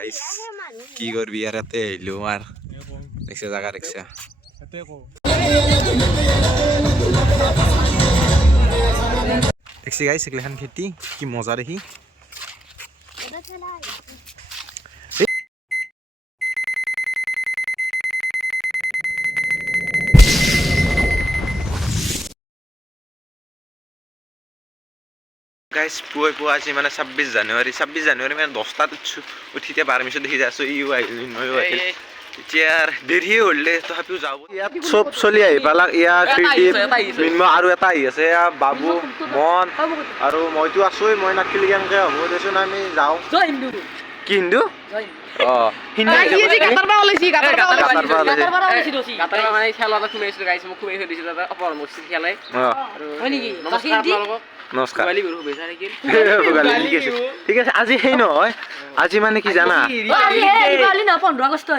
guys কি করবি আর এতে আইলো আর দেখছে জায়গা দেখছে দেখছি গাইস এখান খেতি কি মজা দেখি গাইস পুয়া আছে মানে 26 জানুয়ারি মানে 10টাত উঠিতে পারমিশন দেখি যাচ্ছ ইউ নয় চেয়ার দেৰি হলে তথাপিও যাব ইয়াত সব চলি আহি পালাক ইয়াৰ মিনম আৰু এটা আহি আছে বাবু মন আৰু মইতো আছোই মই নাকিলি কেনেকে হ'ব দেচোন আমি যাওঁ কি হিন্দু নমস্কাৰ ঠিক আছে আজি সেই নহয় আজি মানে কি জানা 15 আগষ্ট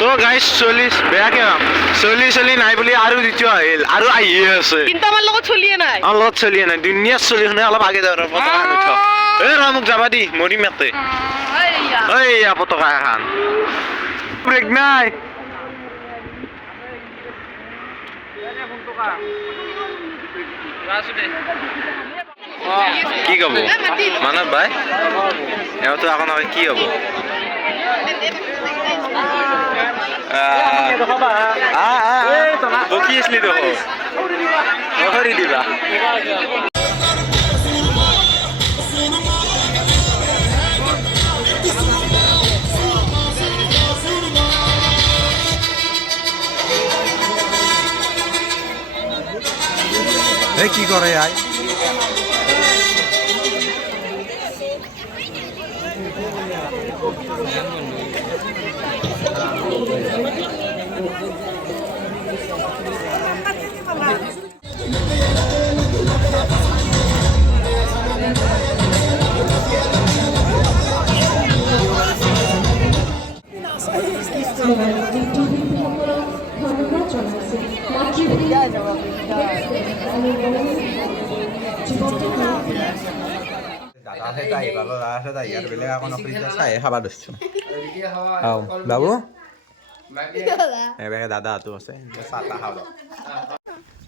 তো গাইস 40 বেয়াকে চলি নাই বুলি আৰু দ্বিতীয় আহিল আৰু আহিয়ে আছে কিন্তু আমাৰ লগত চলিয়ে নাই দুনিয়া চলিখনে অলপ আগে যাব পতকা উঠ এ ৰামুক যাবা দি মৰি মাতে এইয়া পতকা এখন ব্ৰেক নাই কি কব মানৱ ভাই এওঁতো এখন কি হব বকি আছিলি দেখো কৰি দিবা কি করে আয় বাবু দাদা আছে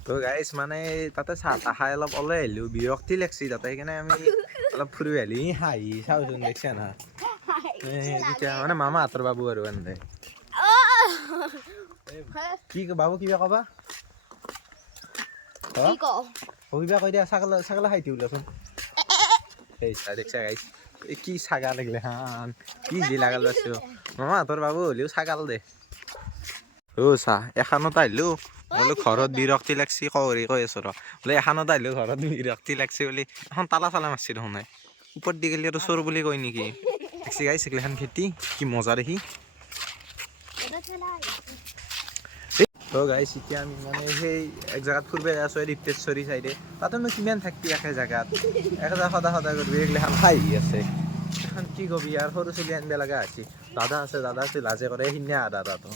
তো গাইছ মানে তাতে চাহ তাহ খাই অলপ ওলাই আহিলো বিৰক্তি লাগছি তাতে সেইকাৰণে আমি অলপ ফুৰিব আহিলো হাঁহি চাওচোন দেখছা না তেতিয়া মানে মামা হাতৰ বাবু আৰু এনে কি বাবু কিবা কবা কিবা কৈ দিয়া ছাগলে খাই দিওঁচোন এই চাহ দেখছা গাইছ কি ছাগাল লাগিলে হান কি যি লাগাল আছো মামা হাতৰ বাবু হ'লেও ছাগাল দে চাহ এখানত আহিলো বোলো ঘৰত বিৰক্তি লাগছি কৈ আছো বোলে এখানত আহিলো ঘৰত বিৰক্তি লাগছি বুলি এখন তালা মাৰছি দেখোন ওপৰত দি গেলি আৰু চোৰ বুলি কয় নেকি দেখছি গাইছ এইগিলাখান খেতি কি মজা দেখি তো গাইছ এতিয়া আমি মানে সেই এক জেগাত ফুৰিব আছো ৰিপ্তেশ্বৰী চাইডে তাতেনো কিমান থাকবি একে জেগাত সদায় কৰবি এইগিলাখান খাই আছে এখন কি কবি আৰু সৰু চলি আনিব লগা হৈছে দাদা আছে লাজে কৰে সিদিনা দাদাটো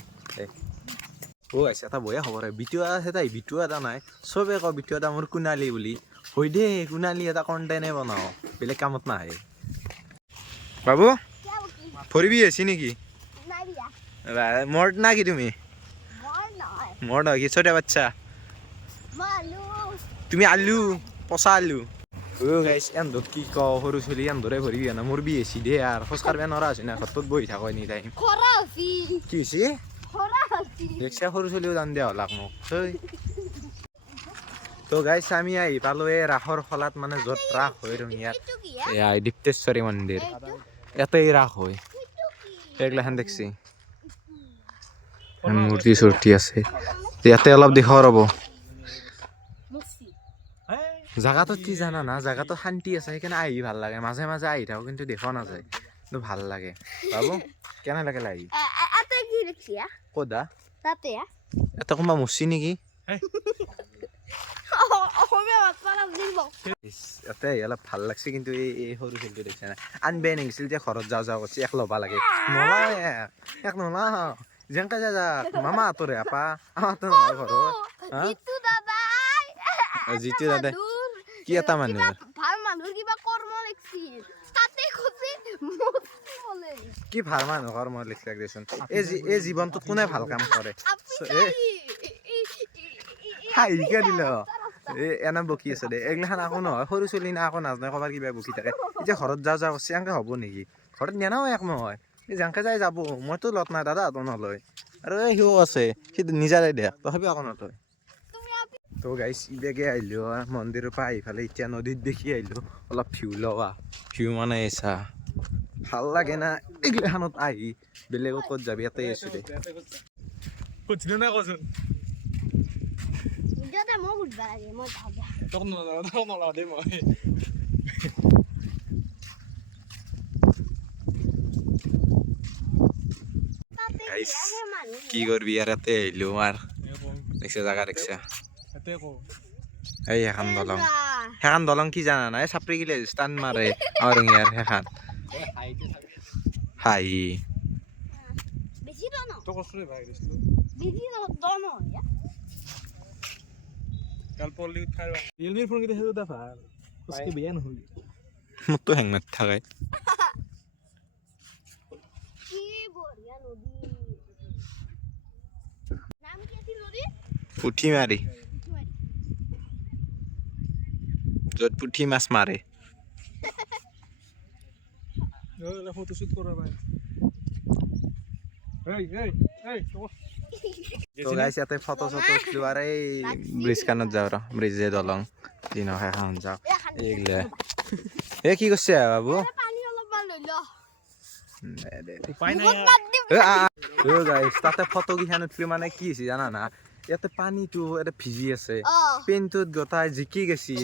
আছে এটা বয়া খবৰ বিটু এটা নাই চবে কয় বিটু এটা মোৰ কুণালী বুলি হৈ দে কুণালী এটা কণ্টেনে বনাও বেলেগ কামত নাহে বাবু ফুৰিবি আছি নেকি মৰ্ড না কি তুমি মৰ্ড হয় কি ছোটা বাচ্চা তুমি আলু পচা আলু গাইছ এন্ধক কি কওঁ সৰু চলি এন্ধৰে ভৰিবি না মোৰ বি এছি দে আৰু খোজ কাঢ়িব নোৱাৰা হৈছে না ঘৰটোত বহি থাকো এনি টাইম কি হৈছে দেখছা সৰু চলিও জান দিয়া হলাক মোক তো গাইছ আমি আহি পালো এই ৰাসৰ খলাত মানে য'ত ৰাস হয় ৰঙিয়াত এয়া দীপ্তেশ্বৰী মন্দিৰ ইয়াতেই ৰাস হয় এইগিলাখান দেখছি মূৰ্তি আছে ইয়াতে অলপ দেখুৱা ৰ'ব জাগাটোত কি জানা না জাগাটো শান্তি আছে সেইকাৰণে আহি ভাল লাগে মাজে মাজে আহি থাকো কিন্তু দেখা নাযায় কিন্তু ভাল লাগে বাবু কেনে লাগে লাগি ক'ত এটা কোনোবা মৰছি নেকি ইয়াতে অলপ ভাল লাগছে কিন্তু এই সৰু খেলটো দেখিছে না আনবে নেগিছিল যে ঘৰত যাওঁ কৰিছে এক ল'বা লাগে নলা যেনকা যা মামা হাতৰে আপা আমাৰ তো নহয় ঘৰত জিতু দাদা কি এটা মানুহ ভাল মানুহৰ কিবা কৰ্ম লাগছিল কি ভাল মানুহৰ মই লিখলাক দেচোন এই জীৱনটোত কোনে ভাল কাম কৰে হাঁহিকে দিল এনে বকি আছে দে এইগিলাখান আকৌ নহয় সৰু চলি না আকৌ নাজানে ক'বাৰ কিবা বকি থাকে এতিয়া ঘৰত যাওঁ কৰছি এনেকে হ'ব নেকি ঘৰত নেনাও এক নহয় যেনকে যাই যাব মইতো লত নাই দাদা তো নলয় আৰু এই সিও আছে সি নিজাৰে দে তথাপি আকৌ নলয় তো গাইছ ইবেগে আহিলো মন্দিৰৰ পৰা আহি পেলাই এতিয়া নদীত দেখি আহিলো অলপ ভিউ লৱা ভিউ মানে চা ভাল লাগে না এইগিলাখানত আহি বেলেগত ক'ত যাবি ইয়াতে আছো দে সুধিলো না কচোন ভিডিঅ'তে মই উঠবা লাগে মই যাওঁ দে তোক নলাও দেই মই গাইছ কি করবি আর এতে আইলো আর দেখছে জায়গা দেখছে এতে কো এই এখন দলং কি জানা না চাপড়ি গিলে স্টান মারে আর ইয়ার এখন হাই বেছি দ ন তো কষ্টরে ভাই দিছিল বেছি দ ন কাল পল্লি খাইবা রিয়েলমি ফোন কিতে হেদা ফার उसके बियान हुई মোক তো হ্যাং মার থাকাই কি বঢ়িয়া নদী নাম কি আছিল নদী পুঠি মারি যত পুঠি মাছ মারে ওলা ফটো শুট করা ভাই এই তো গাইছ ইয়াতে ফটো চটো উঠলো আর এই ব্রিজ কানত যাও র ব্রিজে দলং দিন এখন যাও এইগিলা এ কি করছে বাবু পানী অলপ লৈ ল উপায় নাই গাইছ তাতে ফটো কিখান উঠলি মানে কি হৈছে জানা না ইয়াতে পানীটো এটা ভিজি আছে পেনটোত গোটাই জিকি গেছি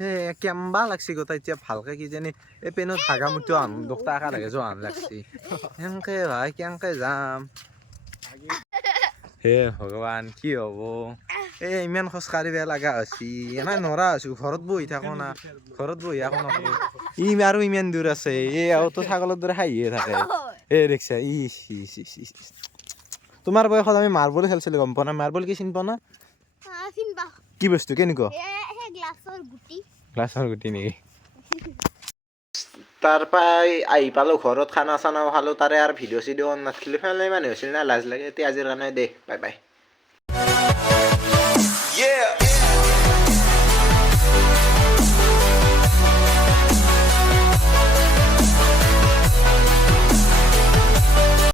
হে কেম্বা লাগছি গোটাই এতিয়া ভালকে কিজানি এই পেনত হাগা মুটো আন দক্তা আকা লাগে যোৱান লাগছি হেনকে ভাই কেনকে যাম হে ভগৱান কি হব এই ইমান খোজ কাঢ়িব লগা হৈছে এনে নৰা আছো ঘৰত বহি থাকো না ঘৰত বহি একো নকৰো আৰু ইমান দূৰ আছে এই আৰুতো ছাগলৰ দৰে হাঁহিয়ে থাকে এই দেখছা তোমাৰ বয়সত আমি মাৰ্বল খেলিছিলো গম পোৱা না মাৰ্বল কি চিনি পোৱা না চিনবা কি বস্তু কেনেকুৱা হে গ্লাছৰ গুটি নেকি তাৰ পৰাই আহি পালোঁ ঘৰত খানা চানাও খালোঁ তাৰে আৰু ভিডিঅ' চিডিঅ' অন নাথাকিলে ফেলে মানুহ হৈছিল না লাজ লাগে এতিয়া আজিৰ কাৰণে দে বাই বাই